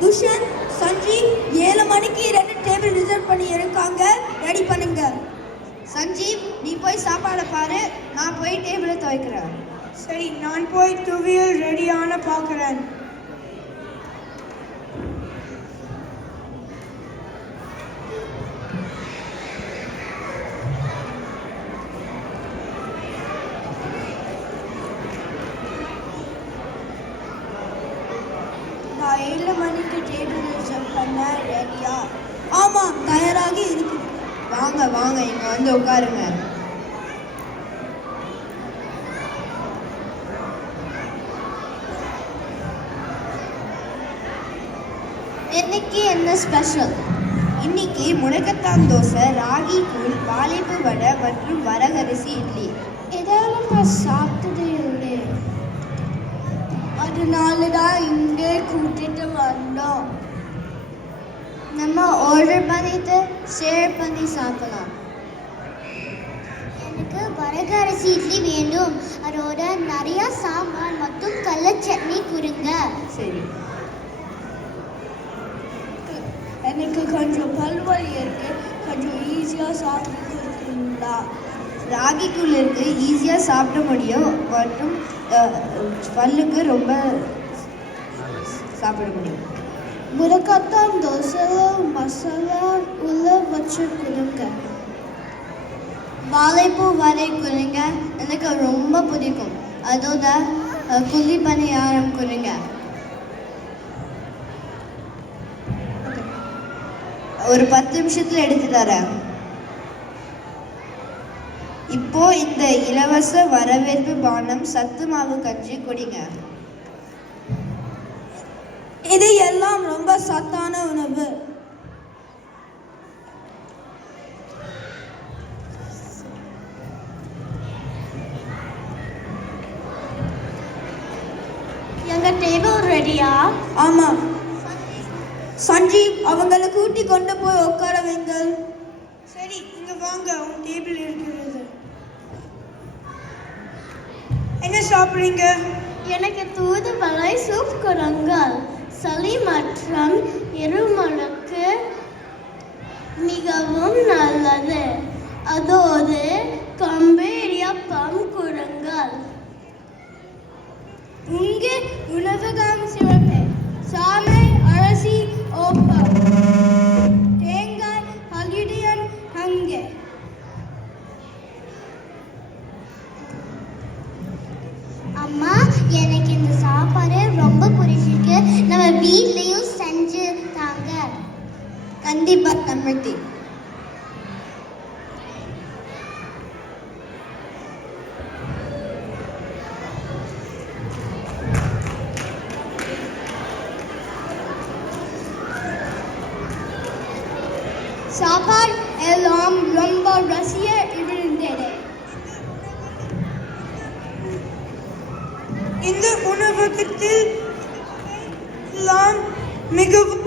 துஷன் சஞ்சீவ் 7 மணிக்கு 2 table reserve பண்ணி இருக்காங்க, ரெடி பண்ணுங்க. சஞ்சீவ், நீ போய் சாப்பாடை பாரு, நான் போய் டேபிளை துவைக்கிறேன். சரி, நான் போய் துவியல் ரெடியான பார்க்குறேன். நான் 7 மணிக்கு டேபிள் ரிசர்வ் பண்ண ரெடியா? ஆமாம், தயாராகி இருக்கு. வாங்க வாங்க, இங்க வந்து உட்காருங்க. இன்னைக்கு என்ன ஸ்பெஷல்? இன்னைக்கு முடக்கத்தான் தோசை, ராகி கூழ், வாழைப்பூ வடை மற்றும் வரகரிசி இட்லி. இதெல்லாம் நான் சாப்பிட்டதே இல்லை. அதனால தான் இங்கே கூட்டிட்டு வந்தோம். நம்ம ஆர்டர் பண்ணிட்டு ஷேர் பண்ணி சாப்பிடலாம். எனக்கு வரகரிசி இட்லி வேண்டும், அதோட நிறைய சாம்பார் மற்றும் கடலை சட்னி கொடுங்க. சரி. எனக்கு கொஞ்சம் பல்வலி இருக்கு, கொஞ்சம் ஈஸியாக சாப்பிட்டு கொடுக்குறீங்களா? ராகி கூழ் இருக்கு, ஈஸியாக சாப்பிட முடியும் மற்றும் பல்லுக்கு ரொம்ப சாப்பிட முடியும். முடக்கத்தான் தோசை மசாலா உள்ள வச்சு கொடுங்க. வாழைப்பூ வடை கொடுங்க, எனக்கு ரொம்ப பிடிக்கும். அதோட குழி பணியாரம் கொடுங்க. ஒரு 10 நிமிஷத்துல எடுத்து தரேன். இப்போ இந்த இலவச வரவேற்பு பானம் சத்து மாவு கஞ்சி குடிங்க. இது எல்லாம் ரொம்ப சத்தான உணவு. எங்க டேபிள் ரெடியா? ஆமாம். சஞ்சீவ், அவங்களை கூட்டி கொண்டு போய் உட்கார வைங்கள். சரி, இங்க வாங்க, உன் டேபிள் இருக்கிறது. என்ன சாப்பிடுறீங்க? எனக்கு தூதுவளை சூப் கொடுங்க. சளி மற்றும் இருமலுக்கு மிகவும் நல்லது. அதோடு கம்பேரியப்பம் கொடுங்கள். உங்க உணவகம் சிவப்பு சாமை அரிசி ஓப்பம் தேங்காய் ஹலிடியன் அங்கே. அம்மா, எனக்கு இந்த சாப்பாடு ரொம்ப பிடிச்சிருக்கு. நம்ம வீட்லயும் செஞ்சு தாங்க. கண்டிப்பா தம்பி. சாப்பாடு எல்லாம் ரொம்ப ரசிய இருந்தது. இந்த உணவகத்தில் மிகவும்